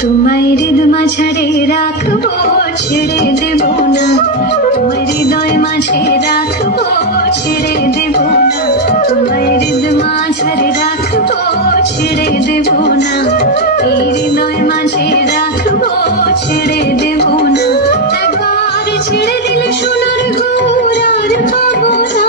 তোমায় হৃদয় মাঝারে রাখবো, ছেড়ে দেব না। তোমায় হৃদয় মাঝে রাখবো, ছেড়ে দেব না। তোমায় হৃদয় মাঝারে রাখবো, ছেড়ে দেব না। এই হৃদয় মাঝে রাখবো, ছেড়ে দেব না। একবার ছেড়ে দিলে সোনার গৌর আর পাবো না।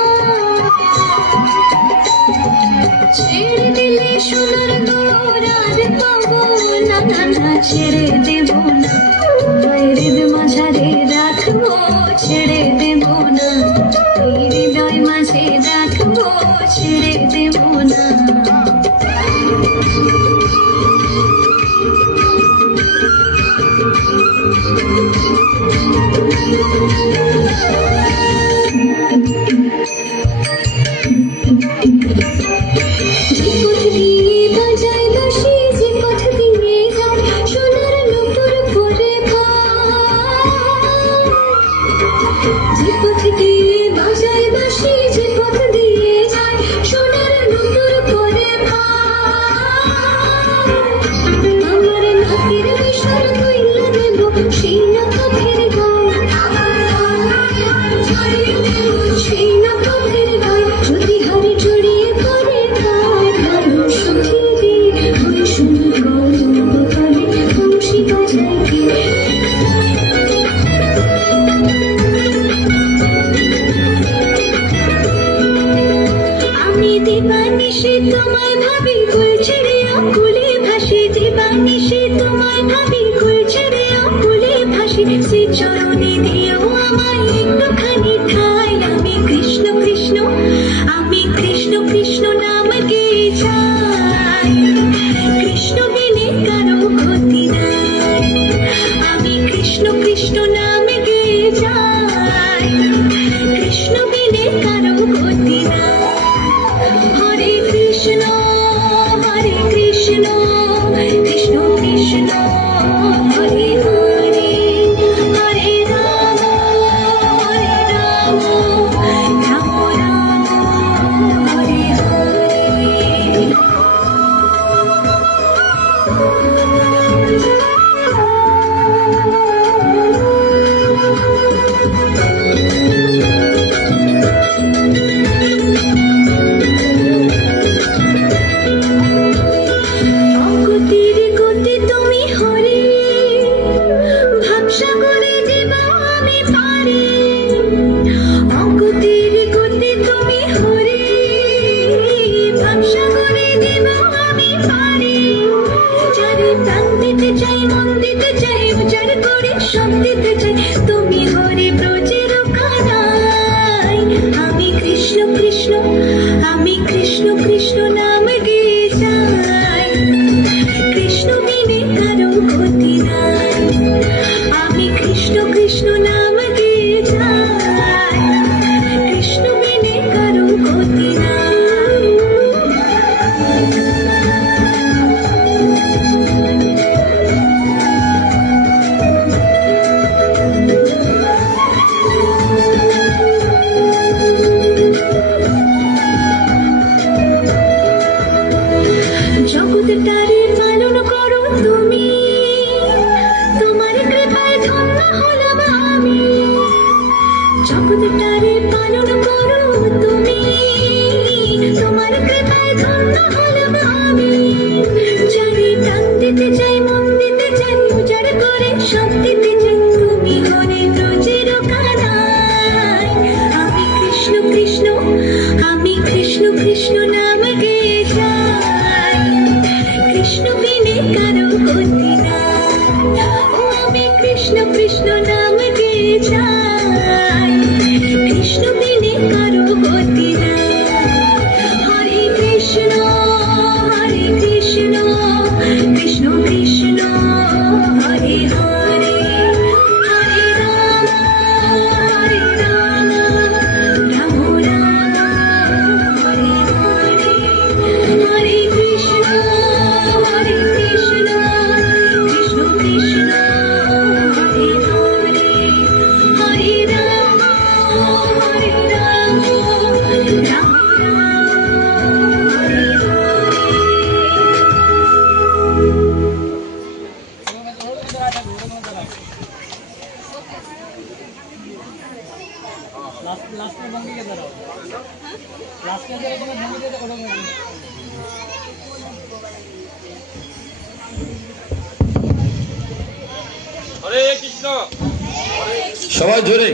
ছেড়ে দিলে সোনার গৌর আর পাবো না, না না ছেড়ে দেব না। তোমায় হৃদয় মাঝারে রাখবো, ছেড়ে দেব না। এই হৃদয় মাঝে রাখবো, ছেড়ে দেব না। তোমায় ভাবি কুল ছেড়ে আকুলে ভাসি, দিবানিশি তোমায় ভাবি কুল ছেড়ে আকুলে ভাসি। সে চরণে দিও আমায় একটুখানি ঠাই। আমি কৃষ্ণ কৃষ্ণ, আমি কৃষ্ণ কৃষ্ণ নাম গেয়ে যাই। কৃষ্ণ বিনে কারো ক্ষতি নাই। আমি কৃষ্ণ কৃষ্ণ নাম গেয়ে যাই। কৃষ্ণ বিনে কারো ক্ষতি নাই। হরে কৃষ্ণ হরে কৃষ্ণ, কৃষ্ণ কৃষ্ণ হরে হরে, হরে রাম রাম রাম হরে হরে। তুমি হরে ব্রজের কানাই। আমি কৃষ্ণ কৃষ্ণ, আমি কৃষ্ণ কৃষ্ণ নাম গেয়ে যাই। কৃষ্ণ বিনে কারো ক্ষতি নাই। আমি কৃষ্ণ কৃষ্ণ নাম গেয়ে যাই। কৃষ্ণ বিনে কারো ক্ষতি নাই। জগৎটারে পালন করো তুমি, তোমার কৃপায় ধন্য হলাম আমি। জগৎটারে পালন করো তুমি, তোমার কৃপায় ধন্য হলাম আমি। যারে প্রাণ দিতে চাই, মন দিতে চাই, উজাড় করে সব দিতে চাই। তুমি হরে ব্রজের কানাই। আমি কৃষ্ণ কৃষ্ণ, আমি কৃষ্ণ কৃষ্ণ নাম গেয়ে যাই। কৃষ্ণ বিনে কারো ক্ষতি নাই। আমি কৃষ্ণ কৃষ্ণ নাম গেয়ে যাই। কৃষ্ণ বিনে কারো ক্ষতি লাস্টের ভঙ্গি কে দাঁড়াও লাস্টের যে কোনো ভঙ্গি দিয়ে ওরকম সবাই জোরে